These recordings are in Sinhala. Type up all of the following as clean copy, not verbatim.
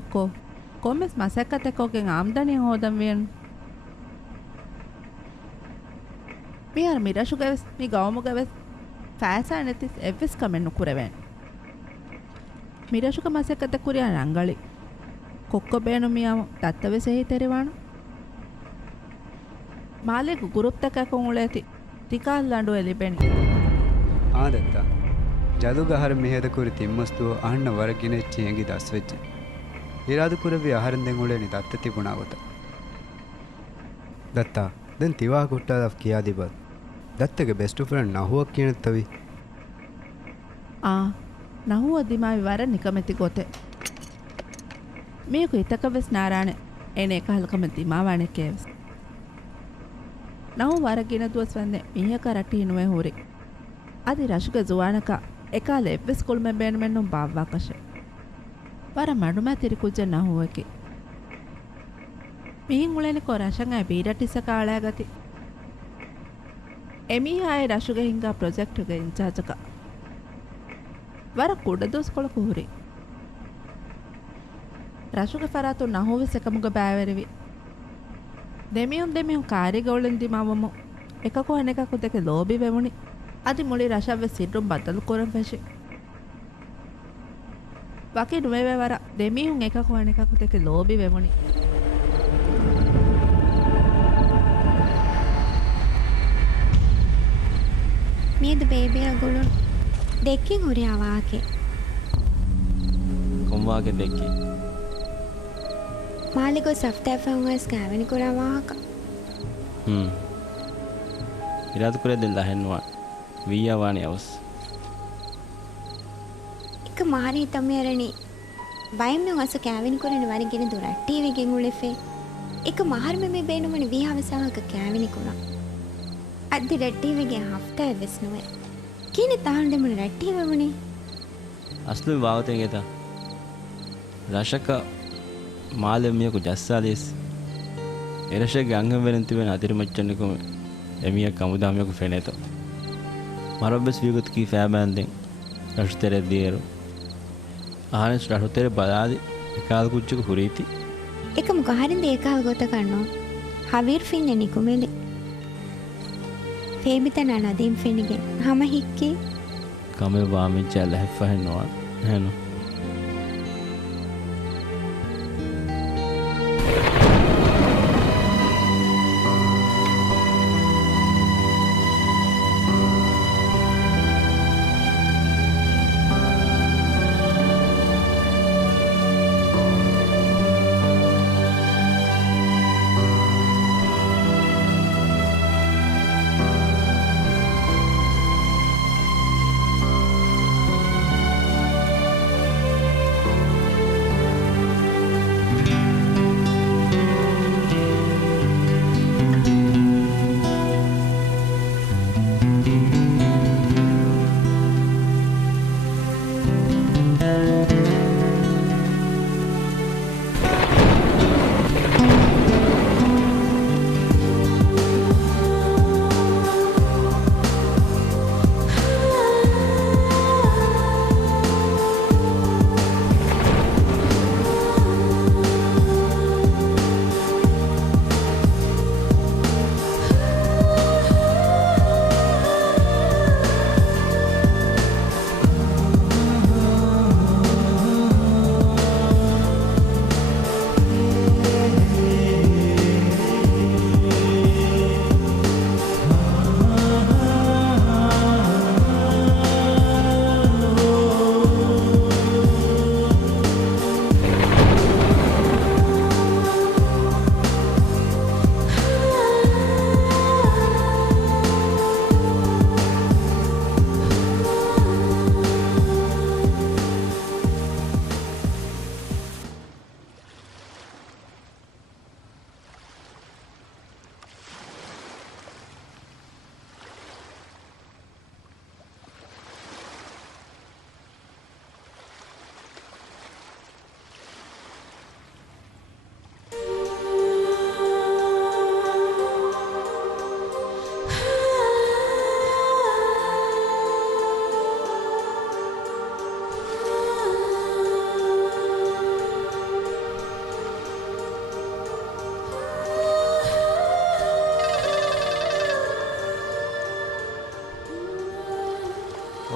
ಕೊಕ್ಕೋ ಕೊಮ್ಮೆಸ್ ಮಸಕ್ಕತೆಕ್ಕೋಗೆ ಆಮ್ದನಿ ಹೋದಂ ವೇನು මිහර මිරශුගවෙස් මි ගෞමුගවෙස් ෆෑසා නැතිස් එවස් කමෙන්නු කුරවෙන් මිරශුක මසෙක්කත කුරියා රංගලි කොක්කො බේනු මියාම දත්තවෙ සෙහි තෙරවාණු මාලෙකු ගුරුප්තක කොංඋලේති තිකාල් ලඬු එලිබෙනි ආදත්ත ජදුගහර මෙහෙද කුරි තිම්මස්තුව අහන්න වරගින චියඟි දස්වෙච්ච ඉරාදු කුරවි ආහාරෙන් දෙන් උලේනි දත්ත තිබුණා ගොත දත්තා දැන් තිවා කුට්ටාදක් කියා දිබත් දත්තගේ බෙස්ට් ෆ්‍රෙන්ඩ් නහුවක් කියන තවි නහුව දිමාවි වර නිකමැති ගොතේ මේකු ඉතකවෙස් නාරාණෙ එන එකහල්කම දිමාවාණෙ කේවස් නහු වරගින දුවස් වන්නේ මිහක රටි නුවේ හුරි අදි රශුක ජුවානක එකාල එවස් කුල්මෙ බේනමෙන්නුම් බාව්වාකෂේ වර මඩුමැ තිරිකුජ්ජ නහුවකි මිහින් උලෙනි කොරශන් අය බීඩටිස කාලෑ ගති එමිහාය රශුගේ හිංගා ප්‍රොජෙක්ටුගේ ඉන්චාර්ජක වර කුඩ දොස් කොළ කුහුරි රශුගේ ෆරාතු නහුවෙස් එකමුග බෑවෙරිවි දෙමියුන් කාරිගවුලෙන් දිමවමු එකකෝ අනෙකකු දෙක ලෝබි වෙමුණි අදි මුලි රශව්වෙ සිරුම් බදලු කොරන් ෆැෂි වකි නුවේවේ වර දෙමියුන් එකකෝ අනෙකකු දෙක ලෝබි වෙමුණි මීද බේබිය ගුළුන් දෙක්කින් හුරි අවාගේ කොම්වාගේ දෙක්කි මාලිකෝ සෆ්තෑෆංවස් කෑවෙනි කුරා වාහක ඉරාදු කුරේ දෙල් දහෙන්නවා වීයාවානි අවස් එක මාරී තමයරණි බයම්න වස කෑවෙනි කුරෙන වරිගෙන දුර ටීවිගෙන් උලෙෆේ එක මහර්ම මේ බේනුමනි වීහවසාහක කෑවෙනි කුරා අද්දි රැට්ටීවගේ හෆ්තෑ වෙස්නුවේ කීනෙ තාහන් දෙමුණ රැට්ටීවමුණි අස්ලු වාවතෙන් ගෙත රශක මාලෙමියකු ජස්සාලීස් එරශගේ අංගම් වෙනතිවෙන අතිරිමච්චන්නිකුම එමියක් අමුදාමයකු ෆෙනේතෝ මරොබ්බෙස් වියගුත්කී ෆෑබෑන්දෙන් රශුතෙරෙද්දියරු ආනෙස් රශුතෙර බලාදි එකාල්කුච්චක හුරීති එක මුකහරින් දේකාල් ගොත කන්නෝ හවීර් ෆින්නෙ නිකුමෙලි ෆේබිතන නදීම් ෆෙනිගෙන් හම හික්කී කමෙ වාමිච්චැල්ල හැෆ්ෆහෙන්නවා හැනු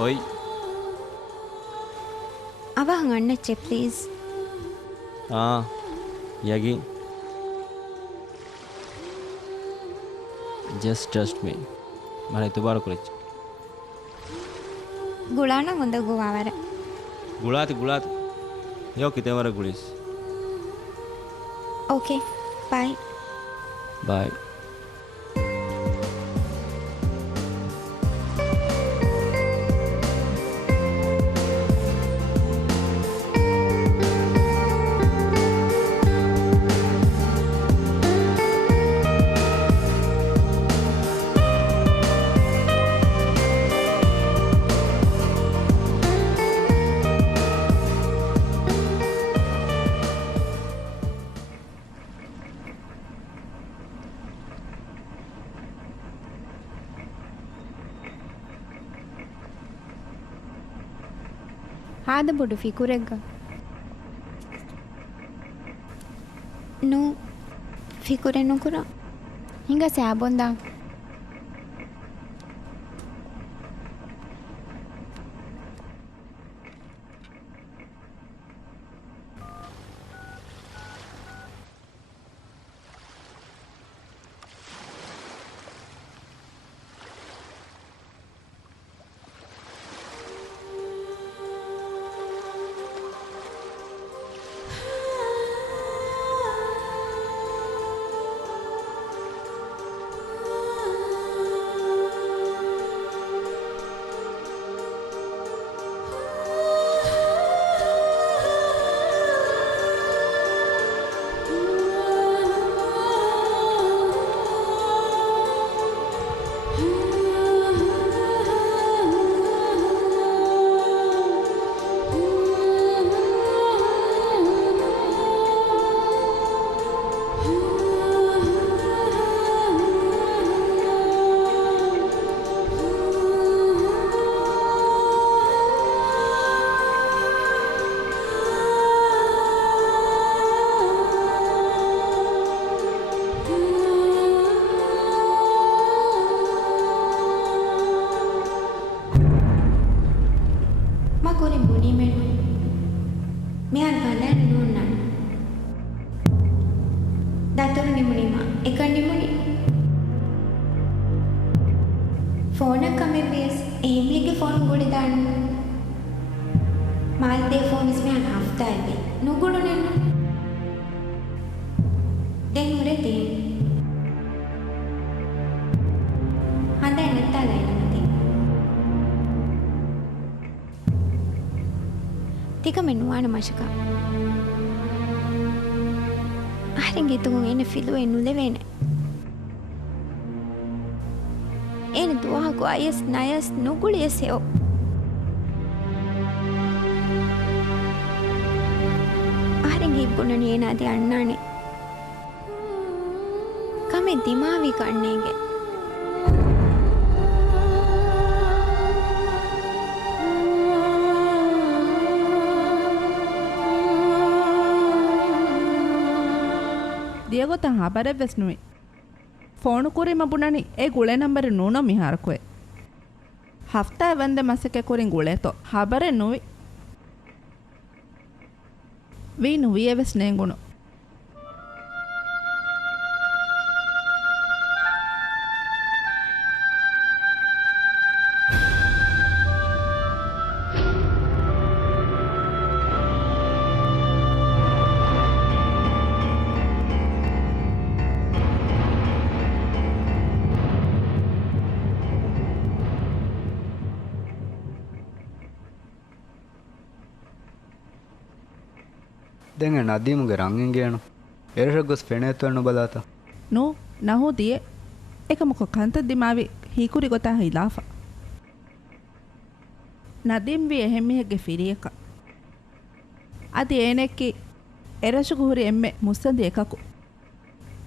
හොයි අවහන් අන්නච්චේ ප්ලීස්. යගින් just trust me මම එතුබාර කුරෙච්ච ගුලාන හොඳ ගුවාවර. ගුලාති යෝ කිතේවර ගුලිස් ඕකේ බයි. bye ಹಾದ ಬುಡು ಫಿಕುರೆಗ್ಗ ನು ಫಿಕುರೆ ನುಕುರ ಹಿಂಗ ಸ್ಯಾಬೊಂದ තික මෙන්වාන මශක අහරගෙතුමු එන ෆිලු එනුලෙවෙන එන දුවහකු අයස් නයස් නුගුලියසෙෝ අහරගේ ඉබ්බුණනි ඒනාදී අන්නානේ කමෙ දිමාවි කන්නේගේ දියගොතන් හබරෙ වෙස්නුයි ಫೋನು ಕುರಿ ಮಬುಣನಿ ಏ ಗುಳೆ ನಂಬರ್ ನೂನೋ ಮಿಹಾರಕುವೆ ಹಫ್ತಾ ವಂದೆ ಮಸಕೆ ಕುರಿ ಗುಳೆತೋ ಹಬರೆ ನುವಿ ವಿ ನುವಿಯವೆಸ್ ನೇಂಗುಣು දෙංග නදීමුගේ රංගෙන් ගියනු එරෂක් ගොස් ෆෙනෙත්වන්න බලාත නෝ නහෝ දිය එක මොක කන්ත දිමාවි හීකුරි ගොතා හිලාෆා නදීම් ವಿ ಎಹೆಮ್ಮಿಹೆಗೆ ಫಿರಿಯಕ ಅದಿ ಏನೆಕ್ಕಿ ಎರಶುಗು ಹುರಿ ಎಮ್ಮೆ ಮುಸ್ಸಂದಿ ಏಕಕು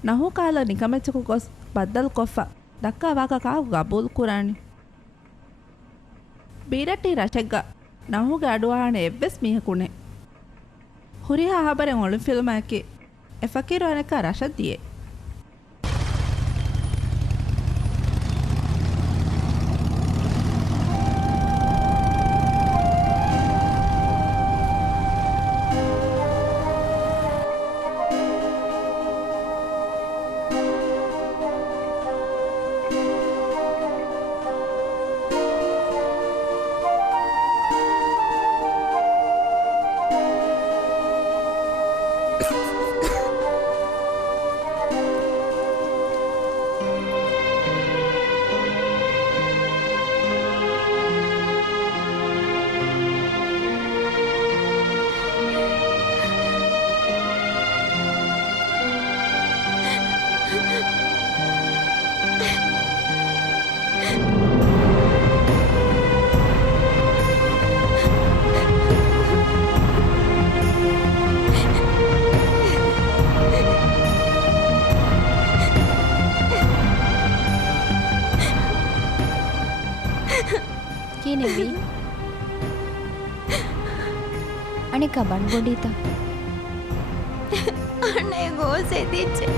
ನಹು ಕಾಲ ನಿಕಮೆಚ್ಚಕು ಗೊಸ್ ಬದ್ದಲ್ ಕೊಫ್ಫ ದಕ್ಕಾ ವಾಕ ಕಾವು ಗಬೂಲ್ ಕುರಾಣಿ ಬೀರಟ್ಟಿ ರಶೆಗ್ಗ ನಹುಗೆ ಅಡುವಾಣೆ ಎವ್ವೆಸ್ ಮೀಹಕುಣೆ ಹುರಿಹ ಹಬರೆ ಒಳು ಫಿಲ್ಮಾಕಿ ಎಫಕಿರೋ ಅನೆಕ ರಶದ್ದಿಯೇ හෙවි අනික බන් බොඩීත අනේ ගෝසේ දිච්චේ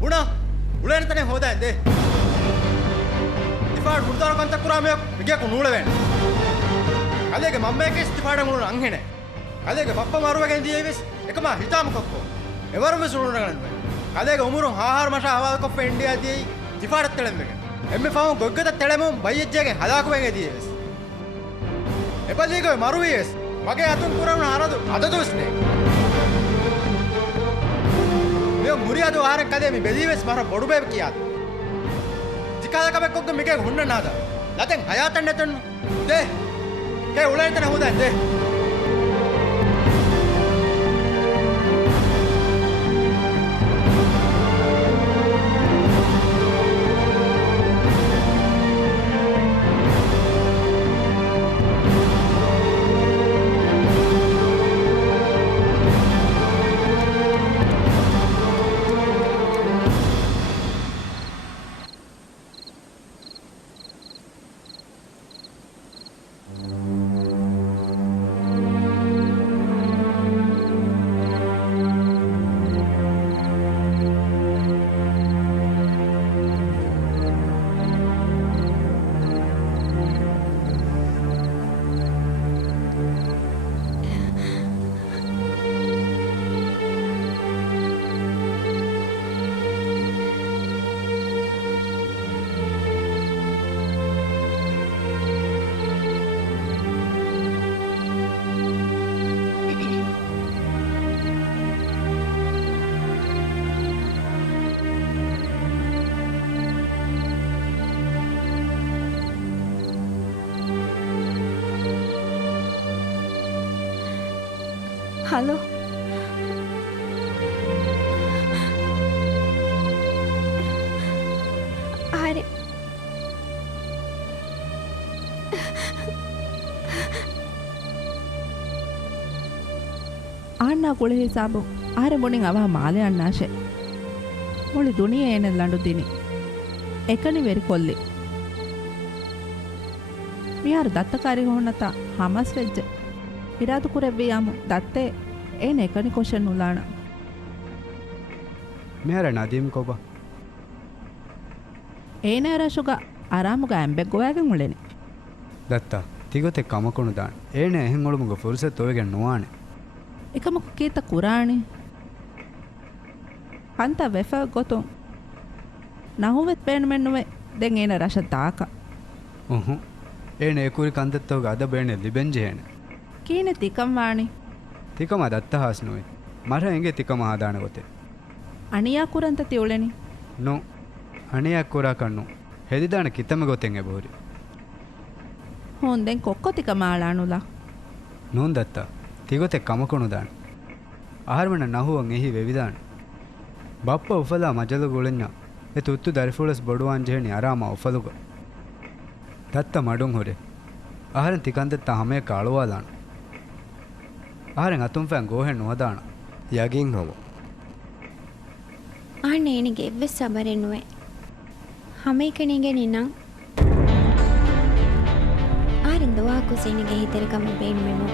උණා උලෙන් තනේ හොදන්නේ ඉතිපාඩ මුර්දාර කන්ත කුරාමයක් මිගේ කුණුල වෙන්න කලේගේ මම්මේගේ ඉතිපාඩ මුණු අංහෙනේ කලේගේ පප්පා මාරුවගෙන් දීවිස් එකම හිතාම කොක්කෝ එවරම සුණු නගන්න කලේගේ උමුරු ආහාර මෂ ආවාද කොප්ප ඉන්දියා දී ඉතිපාඩ තෙලෙම්මක එම්මේ ෆාම ගොග්ගත තෙලෙමුම් බයිජ්ජගේ හදාකු වෙගේ දීවිස් එපදීගේ මරුවිස් මගේ අතුන් කුරවන හරදු අද දුස්නේ මේ මුරියදෝ ආරෙන් කදේ මේ බෙදීවෙස් මර බොඩු බේබ කියාද තිකාලකබෙක් කොක්ක මිගේ හුන්න නාද ලතෙන් හයාතන් නැතන් දේ කේ උලෙන් තන හොදන්නේ දේ හලෝ හරි ආන්නා කුල හිසාබු ආර බොණින් අවහ මාලේ අන්නාෂේ මුළි දුනියේ එන ලඬු දිනි එකනි වෙරි කොල්ලි මියාර දත්තකාරි හොන්නත හමස් වෙජ්ජ ඉරාතු කුරෙබ්බියාමු දත්තේ ඒන එකනි කොෂන් උලාන මෙහර නදීම් කොබ ඒන රශුග ආරාමුග ඇම්බෙක් ගොයාගෙන් උලෙනි දත්තා තිගොතෙ කමකුණු දාන ඒන එහෙන් ඔළුමුග ෆුර්සත් ඔයගෙන් නොවානේ එකමක කීත කුරාණි හන්ත වෙෆ ගොතුන් නහුවෙත් බේනමෙන්නුවේ දෙන් ඒන රශ තාක උහු ඒන ඒකුරි කන්දත්තවග අද බේනේ ලිබෙන්ජේන කීනෙ තිකම් වාණි තිකම දත්තහාස් නොවේ මර එගේ තිකම ආදාන ගොතේ අනියා කුරන්ත තියුලෙනි නෝ අනියක් කොරා කන්නු හෙදිදාන කිතම ගොතෙන් එබෝරි හොන්දෙන් කොක්කො තිකම ආලානුලා නෝන් දත්තා තිගොතෙ කමකොණු දාන ආහාරවන නහුවන් එහි වෙවිදාන බප්ප උෆලා මජල ගොලෙන්නා එ තුත්තු දරිෆුලස් බොඩුවන් ජෙහෙනි අරාම උෆලුග දත්ත මඩුන් හොරේ ආහාරෙන් තිකන්දත්ත හමේ කාලුවා දාන ආහාරෙන් අතුම් ෆෑන් ගෝහෙන් නොදාන යගින් හොම ආනේනිගේ එව්වෙස් සබරෙන්නුවේ හමේකනිගේ නිනං ආරෙන් දවා කුසීනිගේ හිතරකම බේනුවෙමු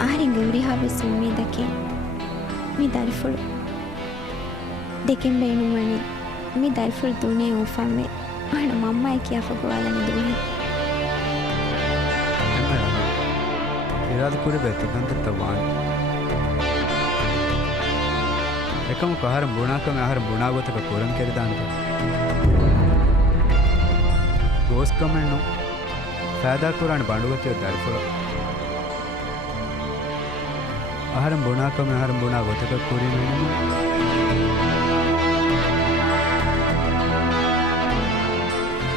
ආරෙන් ගෞරි හාබෙ සුම්මීදකේ මි දරිෆුළු දෙකෙන් බේනුවනි මි දරිෆුළු දුනේ ඌෆම්මේ ආන මම්මයි කියා ෆගවාලන දුවේ ඉරාද කුරෙ බෙතිකන්දත්ත වාන එකම පහර බුණාකම ආහාර බුණාගොතක කුරන් කෙරදානක ගෝස් කමෙන්නු සාදා කුරාන බඬුගතිය දරිෆුල ආහාර බුණාකම ආහාර බුණාගොතක කුරිනෙන්නු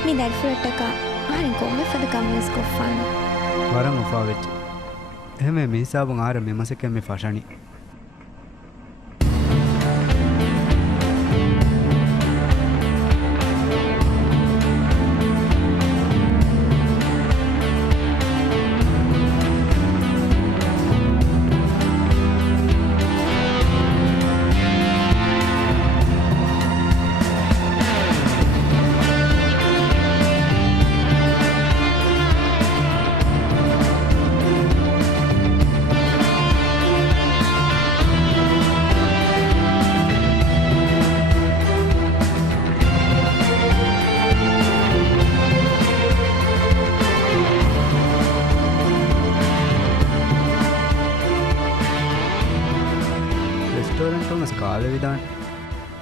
මි දරිෆුලටක ආරෙන් කොම්මෙ ෆද කම්මස් කොෆාන වරම් උෆා වෙච්ච එහෙම මේ හිසාබුන් ආහාර මෙමසකෙන් මේ ෆෂණි ರೆಸ್ಟೋರೆಂಟ್ ಉಮಸ್ ಕಾಲೆ ವಿಧಾನ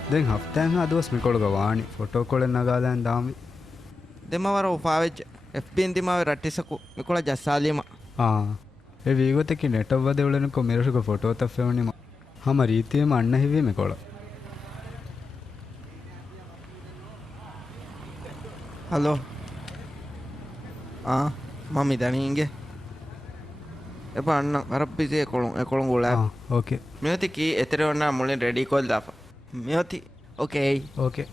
ದೆನ್ ಹಫ್ತಾಂಗ ಅದವಸ್ ಮಿಕೊಳಗ ವಾಣಿ ಫೋಟೋ ಕೊಳೆ ನಗಾಲನ್ ದಾಮಿ දෙමවර උපාවෙච්ච FBN දිමාවේ රට්ටිසකු මිකොළ ජස්සාලීම ಎ ವೀಗೋತಕ್ಕೆ ನೆಟವ್ವದೆ ಉಳನಕೊ ಮಿರಶುಗ ಫೋಟೋ ತಫೆವಣಿಮ ಹಮ ರೀತಿಯಮ ಅಣ್ಣ ಹಿವಿ ಮಿಕೊಳ හලෝ මම ඉදනීන්ගේ එප අන්න වරප්පිසේ කොළුම් ගොලා ಓಕೆ මෙති කී එතර වන්න මුලින් රෙඩි කොල් දාප මෙති ඕකේයි ಓಕೆ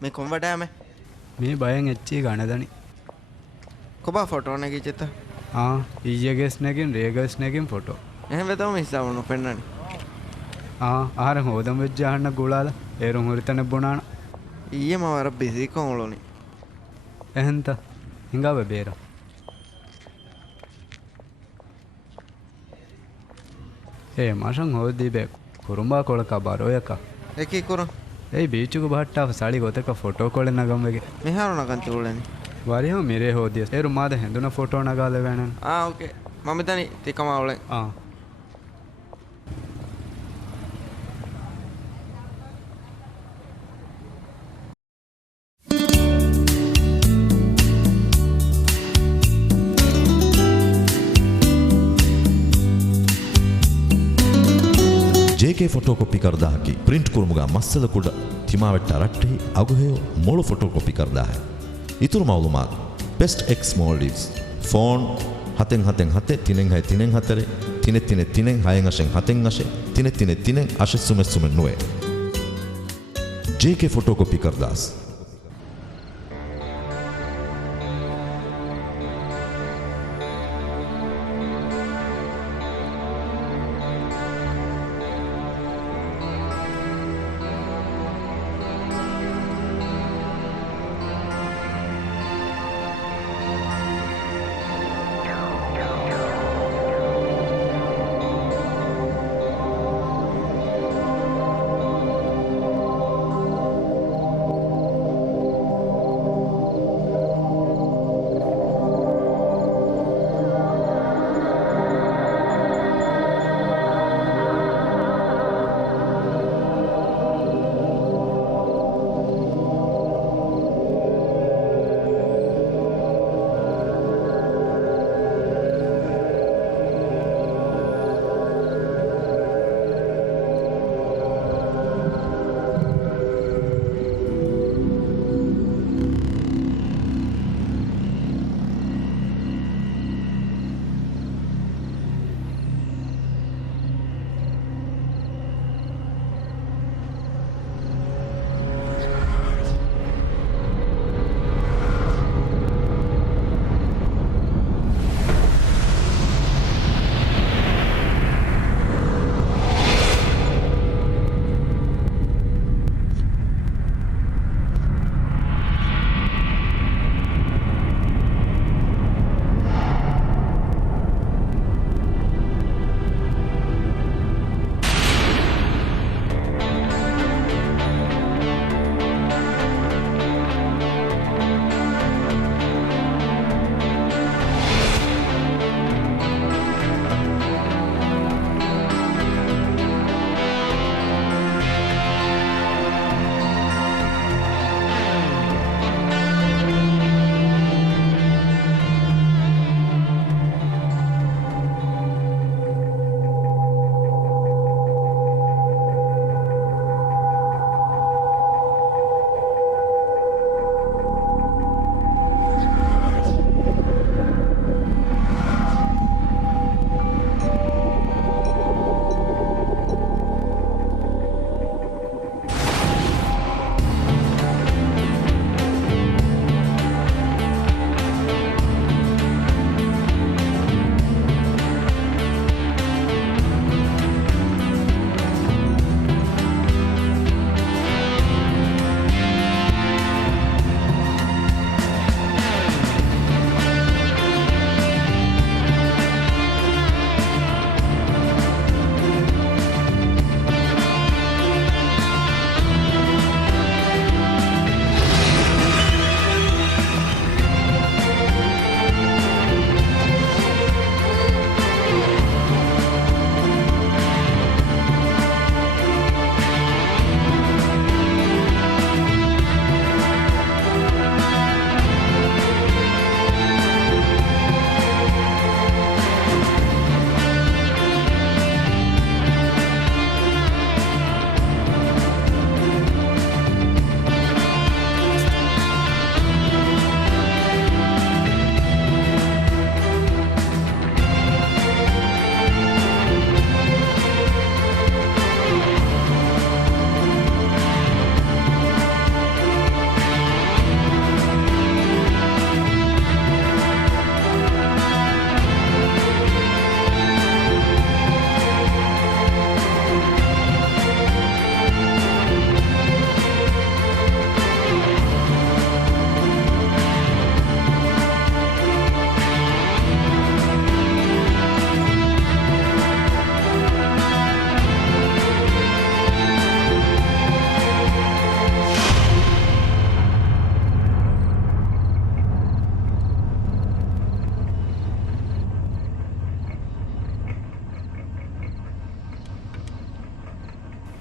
මේ කොම්වටෑම මේ බයෙන් එච්චී ගණදනි කොබා ෆොටෝන ගිචෙත ඊයගෙස් නැකින් රේගස් නැකින් ෆොටෝ එහෙම වෙතම ඉස්සවුණු පෙන්නනි ආහර හෝදම් වෙච්ජාහන්න ගුලාල ඒරුම් හුරිතන බොනාන ඊයේ මවර බිසිකොන් ඔලොනි එහෙන්ත හිඟාව බේර ඒ මාෂන් හෝදී බේ කුරුම්බා කොලක බරෝයක එකී කුරු ඒ බීචුක බහට්ටාව සාලි ගොතක ෆොටෝ කොලෙ නගම්වෙගේ මෙහාරුණකන් තුලනි වරිහම මිරේ හෝදිය ඒරු මාද හැඳුන ෆොටෝ නගාල වෙනන් ඕකේ මම තනි තිකමාවලෙන් JK फोटोकॉपी करदा की प्रिंट कुर्मुगा मस्सल कुड तिमावट्ट रट्टे अगुहेयो मोळु फोटोकॉपी करदा है इतुरु मालूमात बेस्ट एक्स मोल्डिव्स फोन हतें हतें हते तिनें है तिनें हतरे तिने तिने हायें अशें हतें अशे तिने अशे सुमे नुए JK फोटोकॉपी करदास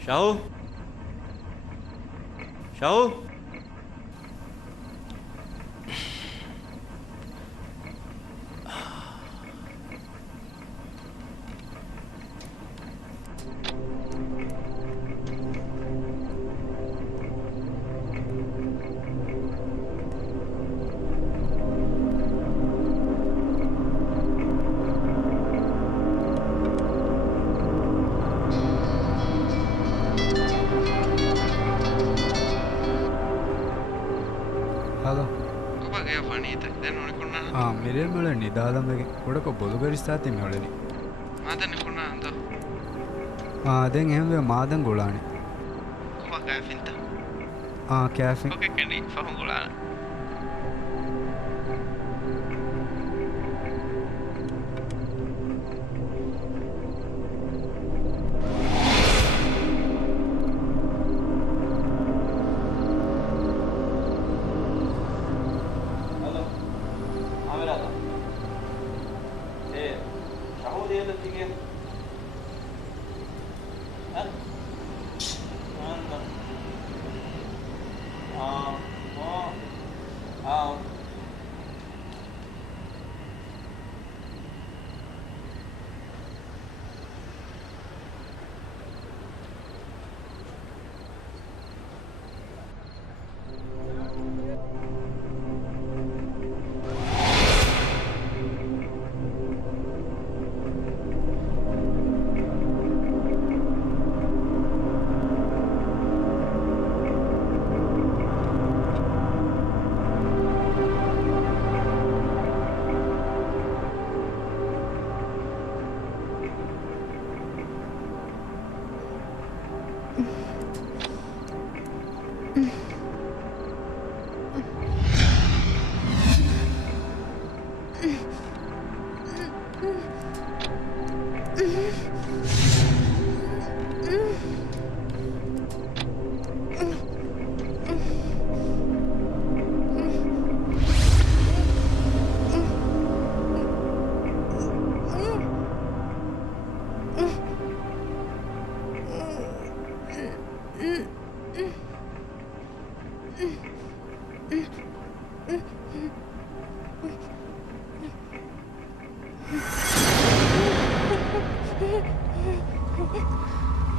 ශහු ශහු ಹಲೋ ඔබගේ ෆනීත දැන් උනිකුණා ಮಿರೇಮಳೆ ನಿದಾಲಂಬಗೆ ಕೊಡಕ ಬೊಲುಗರಿಸ್ತಾತಿ ಮಿಹೊಳೆನಿ මාද නිකුණා ಅಂದ ಅದೆಂಗೆ ಹೆಂಗೆ ಮಾದಂ ಗುಳಾಣಿ ඔබ කැෆින්ත ಕ್ಯಾಫಿಂಗ್ ඔකේ කෙනි ෆහුන් ගුලාන ಹಲೋ ಆಮೇಲೆ ಏ ශහු දෙයද තිගේ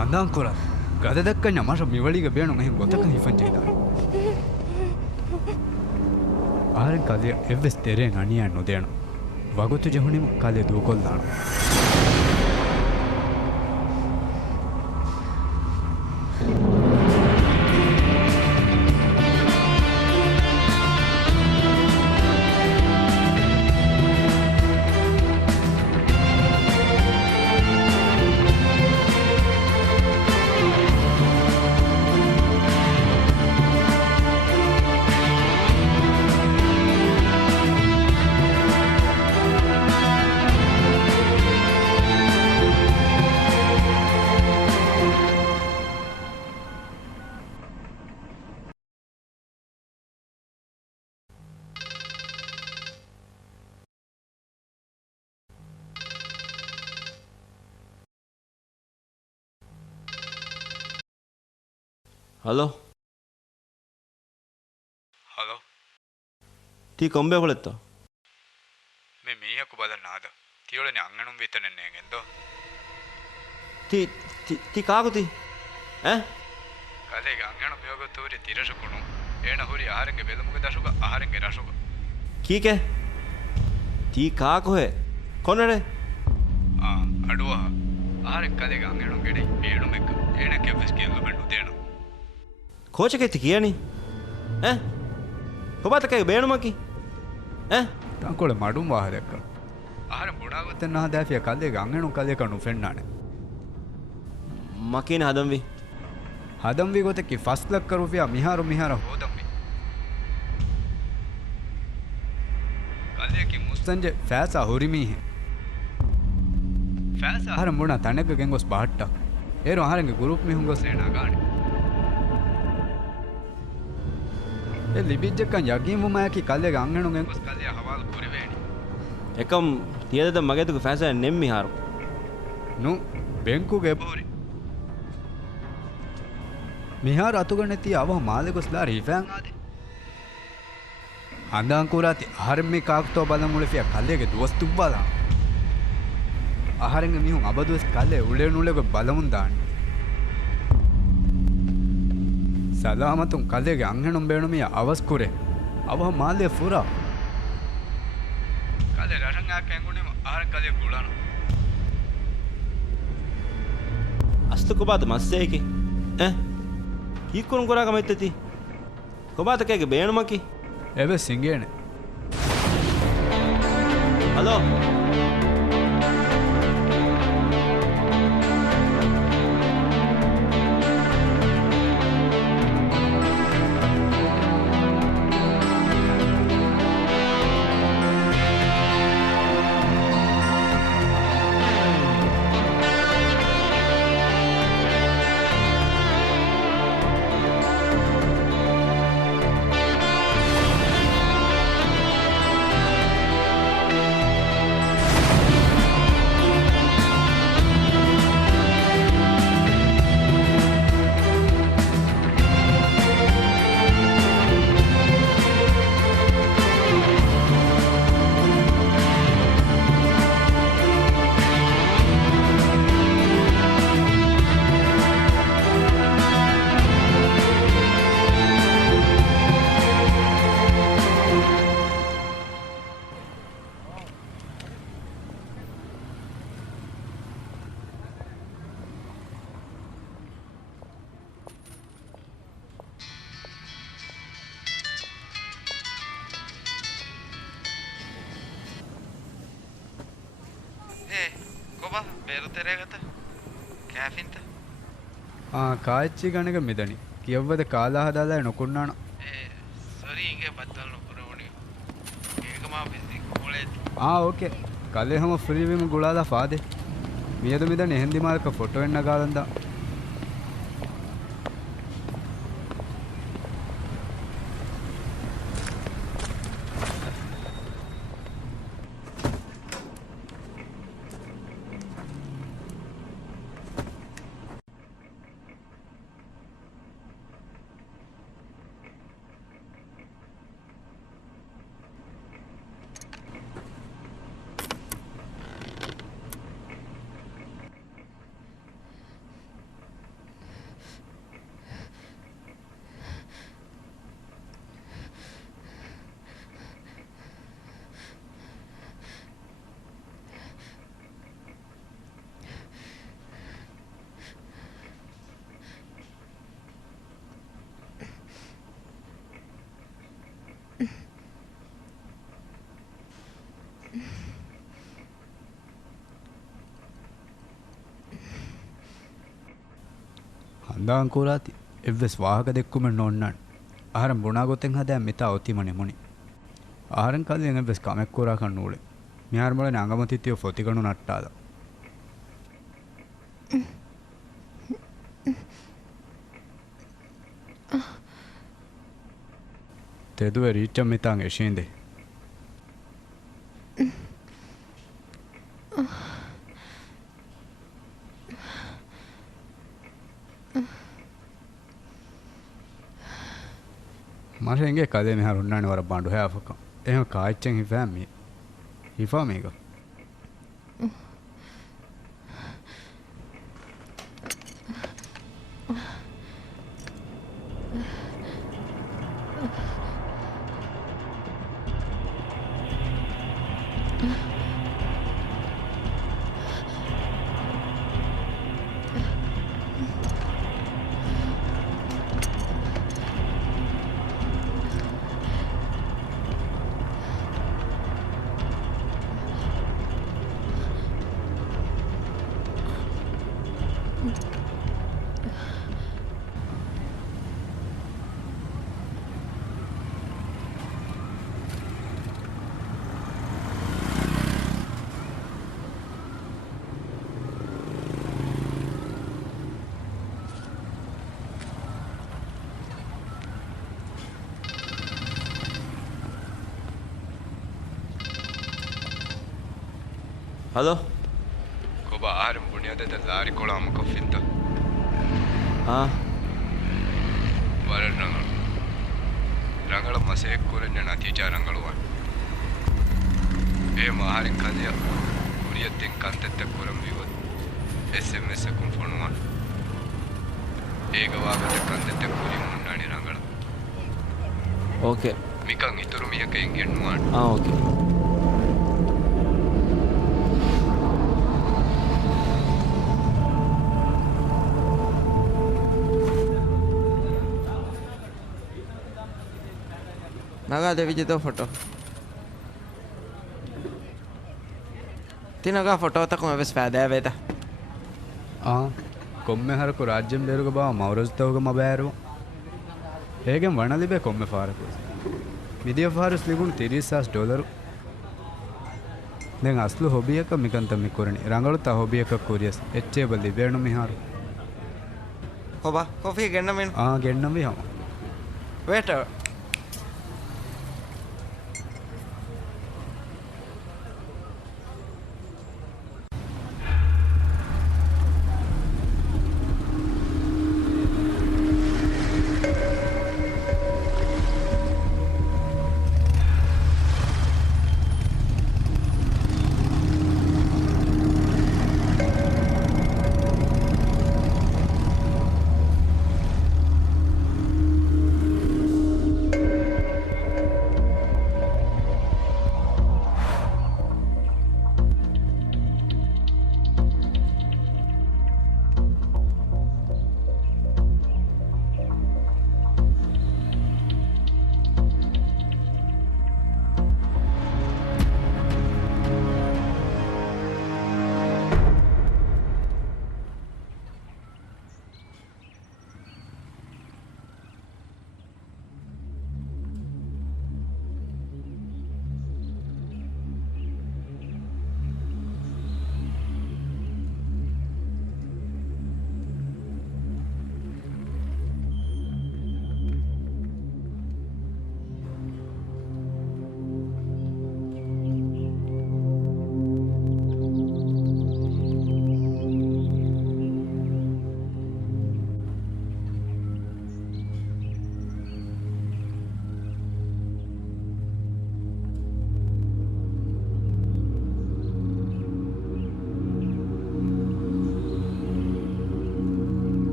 ಅಂದಾಂಕುರ ಗದದಕ್ಕಣ್ಣ ಮಾಷ ಮಿವಳಿಗೆ ಬೇಣು ಮಹಿ ಗೊತ್ತಕ್ಕ ಹಿಫಂಜೈದ ಆರೆನ್ ಕಾಲೆ ಎವ್ವೆಸ್ ತೆರೆ ನಣಿಯ ನುದೇಣ ವಗುತು ಜಹುಣಿಮ ಕಾಲೆ ದೂಕೊಲ್ದಾಣ ಹಲೋ ಹಲೋ ತೀ ಕೊಂಬೆ ಹೊಳೆತ್ತ ಮೇ ಮೀಹಕು ಬದನ್ನಾದ ತಿಯೊಳನೆ ಅಂಗಣಂ ವೇತನೆನ್ನೆಂಗೆಂದೋ ತೀ ತೀ ಕಾಗುತಿ ಕಲೆಗೆ ಅಂಗಣಂ ಯೋಗತ್ತೂರಿ ತಿರಶಕುಣು ಏಣ ಹುರಿ ಆಹಾರಂಗೆ ಬೆಲಮುಗ ದಶುಗ ಆಹಾರಂಗೆ ರಶುಗ ಕೀಕೆ ತೀ ಕಾಕು ಹೇ ಕೊನಡೆ ಅಡುವ ಆಹಾರ ಕಲೆಗೆ ಅಂಗಣಂ ಗೆಡೆ ಏಣು ಮೆಕ್ಕ ಏನಕ್ಕೆ ಫೆಸ್ಕಿಯಲ್ಲು ಬೆಣ್ಣು ತೇಣ ಕೋಚಕೈತಿ ಕಿಯಣಿ ಕೊಬಾತಕಾಯಿ ಬೇಣುಮಕಿ ತಂಕೊಳೆ ಮಡುಂ ವಾಹದೆಕ್ಕ ಆಹಾರ ಬುಡಾಗುತ್ತೆ ನಾ ದಾಫಿಯ ಕಲೆಗೆ ಅಂಗಣಂ ಕಲೆ ಕಣ್ಣು ಫೆಣ್ಣಾಣೆ ಮಕೀನ ಹದಂವಿ ಹದಂವಿ ಗೊತ್ತಕ್ಕೆ ಫಸ್ಟ್ ಲಕ್ಕ ರೂಪಿಯ ಮಿಹಾರ ಹೋದಂವಿ ಕಲೆಯಕ್ಕೆ ಮುಸ್ತಂಜೆ ಫ್ಯಾಸ ಹುರಿಮೀಹೆ ಫ್ಯಾಸ ಆಹಾರ ಮುಣ ತಣ್ಣಗೆ ಗೆಂಗೊಸ್ ಬಾಟ್ಟ ಏರು ಆಹಾರಂಗೆ ಗ್ರೂಪ್ ಮಿ ಹುಂಗೊಸ್ ಏಣ ಗಾಣಿ ಎ ಲಿಬಿಜ್ಜಕ್ಕನ್ ಯಗೀಮು ಮಾಯಕಿ ಕಲೆಗೆ ಅಂಗಣು ಗೆಂಗೊಸ್ ಕಲೆಯ ಹವಾಲು ಕುರಿವೇಣಿ එකම් තියදද මගේතුක ෆැස නෙම්මි හාරු ನು ಬೆಂಕುಗೆ ಬೋರಿ මිහාර අතුගණති අව මාලෙ ගොස්ලා රීෆෑන් ආදේ හඳාන් කුරාති ආහාරෙ කාක්තෝ බලමුලෙ කල්ලේගේ දොස්තුබ්බලා ආහාරෙන් මිහුන් අබදුස් කල්ලේ උලේ නුලෙක බලමුන් දාන්නේ සලාමතුන් කල්ලේගේ අංහෙනුම් බේණු මිය අවස් කුරේ අව මාලේ ෆුරා කල්ලේ රටන් ආකෙන්ගුනේ ආහාර කල්ලේ ගුලාන අස්තු කොබාද මස්සේකි කීකුරුන් කොරාගම එත්තති කොබාද කේගේ බේණුමකි එබේ සිංගේනේ හලෝ කාච්චි ගණක මෙදනි කියව්වද කාලා හදාලා නොකුන්නාන සොරි ඉගේ බත්තල් නොකරවණි ඒකමා බින්දි කොලේ ඕකේ කල්ලේ හම ෆ්‍රීවීම ගුලාලා ෆාදේ මියද මෙදනි එහෙන්දි මාල්ක ෆොටෝ එන්න ගාලන්දා හඳාන් කුරාති එව්වස් වාහක දෙක්කුම නොන්නන් ආහාරම් බුණා ගොතෙන් හදෑ මෙතා ඔතිමනේ මොනි ආහාරම් කල්ලෙන් එව්වස් කමෙක් කුරා කන්න ඕලේ මිහාර මොලේ නංගමතිත්තිය ෆොතිකණු නට්ටාලා තෙදුවේ රීච්චම් මෙතාන් එෂේන්දේ මරෙන්ගේ කදේ මෙහා රුන්නානේ වර බණ්ඩු හැෆක එහෙම කාච්චෙන් හිෆෑම් මේ හිෆා මේක ಹಲೋ ಕೊಬ ಆರು ಬುಣಿಯದ ಲಾರಿ ಕೊಳ ಅಮ್ಮ ಕೊಫಿಂತ ಹಾಂ සේක් කුරෙන්න නතිජා රංගලුවා ඒ මහරින් කදිය කුරියත්ෙන් කන්තෙත් කුරම් විවොත් SMS එකකුම් ෆොනුවා ඒක වාගත කන්තෙත් කුරිය මුන්නානි රංගල ඕකේ මිකන් ඉතුරු මියකෙන් ගෙන්නුවා ඕකේ නගාද විජිතෝ ෆොටෝ තිනගා ෆොටෝ තකම වෙස් පෑදෑ වේත කොම්මෙ හරකු රාජ්‍යම් බේරුග බව මවරස්තවග මබෑරුව ඒගෙන් වනලිබේ කොම්මෙ ෆාරකුස් විදිය ෆාරස් ලිබුණු $30,000 දැන් අස්ලු හොබියක මිකන්ත මිකුරණි රංගලුත හොබියක කුරියස් එච්චේබල් ලිබේණු මිහාරු කොබා කොෆී ගෙන්න මෙන් ගෙන්නම් විහම වේට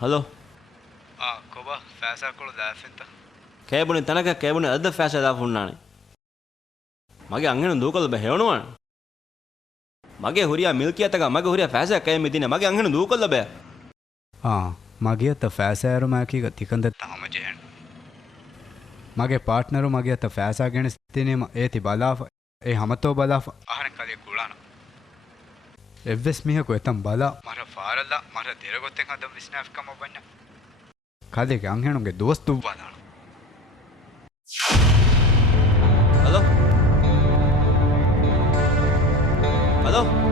ಹಲೋ ಕೊಬಾ ಫෑಸಾಕೊಳು ದಾಫೆಂತ කෑබුණේ තනක කෑබුණේ අද ෆෑෂ දාපුන්නානේ මගේ අංගන දූකල බැහැවනවා මගේ හුරියා මිල්කියතක මගේ හුරියා ෆෑෂ කෑ මෙදින මගේ අංගන දූකල බෑ මගේ අත ෆෑසෑරු මාකීක තිකන්ද තාම ජෙහන් මගේ පාර්ට්නරු මගේ අත ෆෑසා ගැන ස්තිනීම ඒති බලාෆ ඒ හමතෝ බලාෆ ආහන කලේ කුලාන එවස් මිහකු එතම් බලා මර ෆාරල්ලා මර දෙරගොත්තෙන් හදම් විස්නාෆ් කම බන්න කලේ අංගනුගේ දෝස්තු බදාන හලෝ හලෝ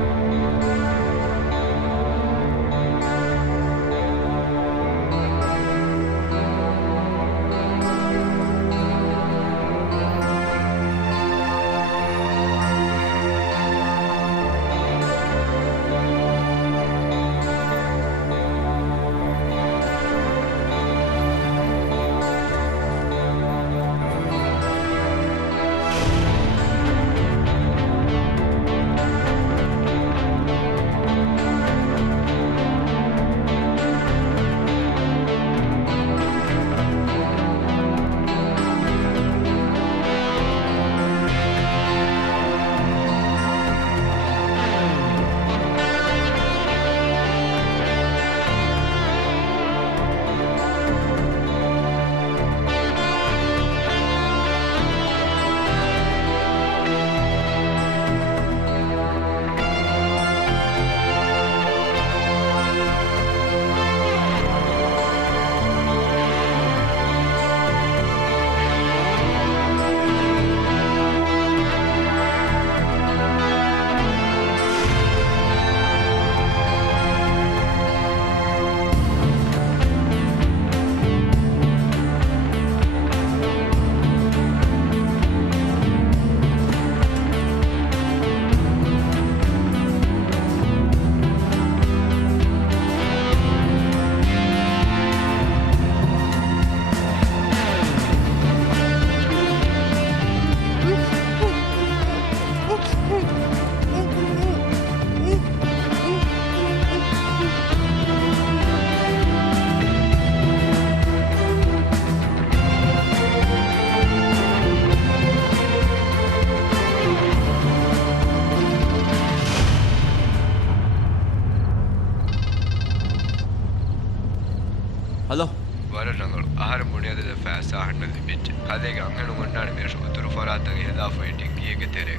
සාහන්න ලිබිච්ච කදේක අංගණු ගොන්නාන මේෂ උතුරු ෆොරාත්තගේ හෙලා ෆයිටින් ගියගේ තෙරේ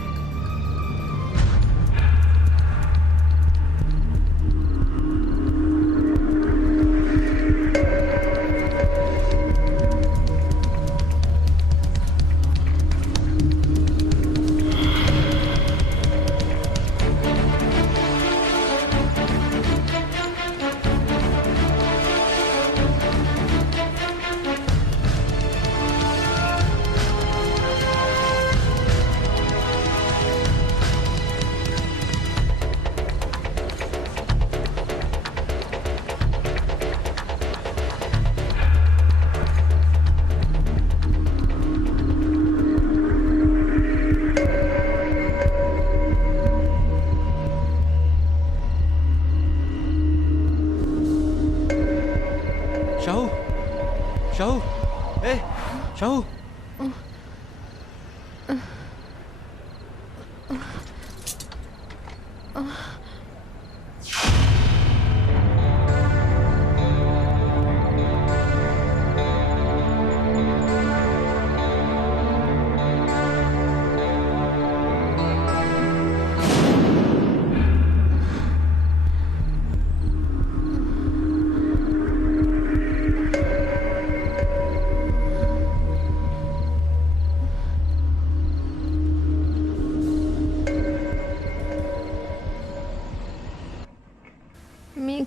Shahu! Hey! Shahu!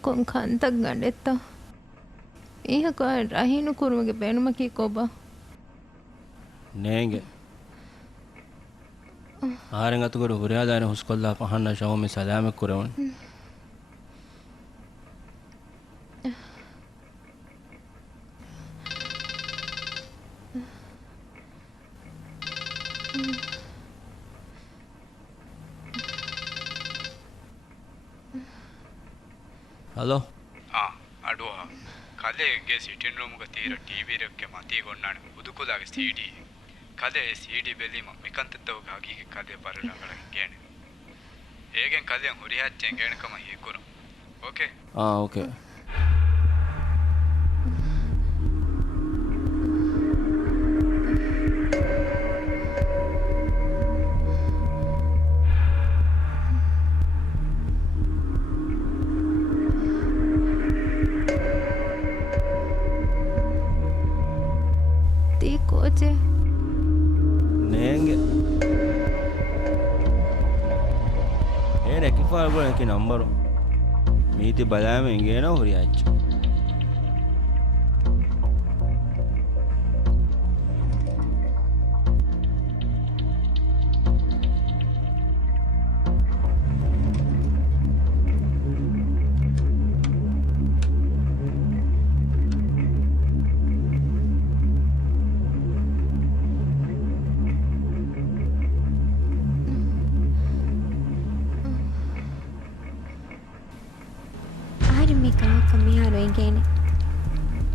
kon kantak gandetta iha ko rahinu kurumage benumaki koba nenge ආරෙන් අතුගොඩ හුරයාදාන හුස්කොල්ලා පහන්න ශවම සලාමක් කරවන ಹಲೋ ಅಡುವ ಕಲೆಗೆ ಸಿಟಿಂಗ್ ರೂಮ್ಗೆ ತೀರ ಟಿವಿ ರಕ್ಕೆ ಮತಿಗೊಂಡಾಣ ಉದುಕುಲಾಗ ಸಿಡಿ ಕಲೆ ಸಿಡಿ ಬೆಲಿ ಮಿಕಂತದ್ದವಾಗ ಹಾಗೆ ಕಲೆ ಬರಲಗಳ ಗೇಣೆ ಹೇಗೆ ಕಲೆ ಹುರಿ ಹಚ್ಚೆ ಗೇಣಕಮ ಹೀಗುರು okay okay koche nenge ene kifar gole ki number meeti balame ingena huriyach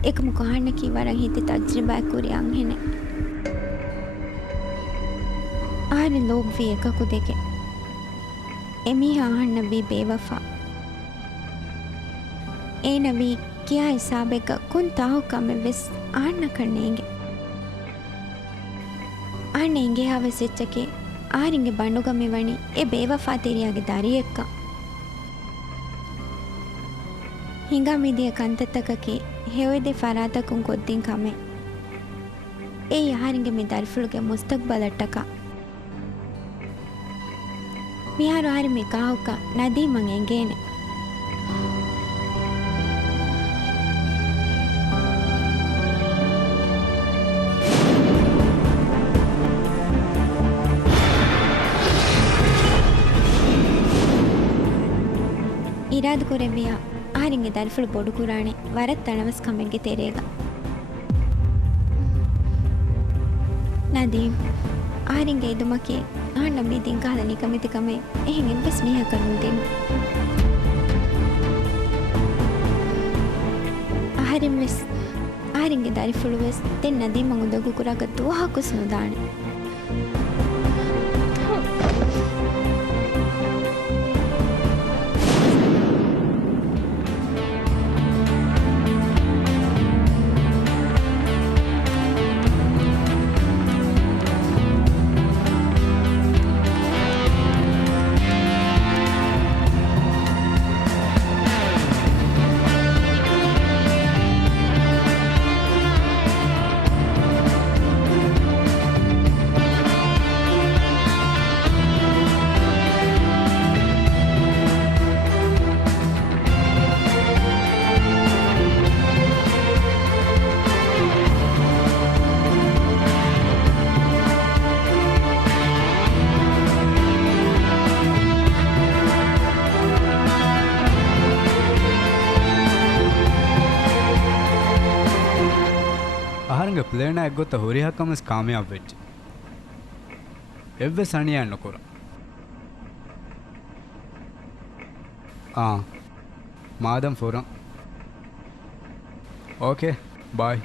एक मुकाहने की वारा हिते तज्रिबा कुरी अंगेने आरे लोग भी एक को देखे एमी हाहन नबी बेवफा ए नबी क्या हिसाबे का कुन ताहो का में विस आन न करनेंगे आनेंगे हावे सिच्चके आरेंगे बंडुगा में वणी ए बेवफा तेरी आगे दारी एक का ಹಿಂಗ ಮಿದಿಯ ಕಂತತ್ತಕಕ್ಕೆ ಹೇವದೆ ಫರಾತಕುಂ ಕೊದ್ದಿಂ ಕಮೆ ಏ ಯಾರಿಂಗೆ ಮಿ ದರ್ಫುಳುಗೆ ಮುಸ್ತಕ್ಬಲಟ್ಟಕ ಮಿಯಾರು ಆರಿ ಮಿ ಕಾಹುಕ ನದೀಮಂ ಎಂಗೇನೆ ಇರಾದ ಕೊರೆ ಮಿಯಾ ಆರಿಂಗೆ ದರ್ಫುಳು ಬೊಡು ಕುರಾಣೆ ವರತ್ ತಣವಸ್ ಕಮ್ಮೆಂಗೆ ತೆರೇಗ ನದೀಮ್ ಆರಿಂಗೆ ಇದುಮಕೆ ಆಣ್ಣ ಮೀದಿಂ ಕಾಲ ನಿಕಮಿತಿ ಕಮೆ එහෙන් එම්බස් මිහ කරුන් දෙන්න ආරිම් වෙස් ආරින්ගේ දරිෆුළු වෙස් දෙන්න නදීම් මං උදගු කුරාග දුවහකුස් නුදානේ ಪ್ಲೇನ್ ಆಗಿ ಗೊತ್ತಾ ಹುರಿ ಹಾಕಮಸ್ ಕಾಮಯಾಬ್ ವೆಚ್ಚ ಎವ್ವೆ ಸಣಿಯ ನೊಕೊರ ಮಾದಂ ಫೋರಂ ಓಕೆ ಬಾಯ್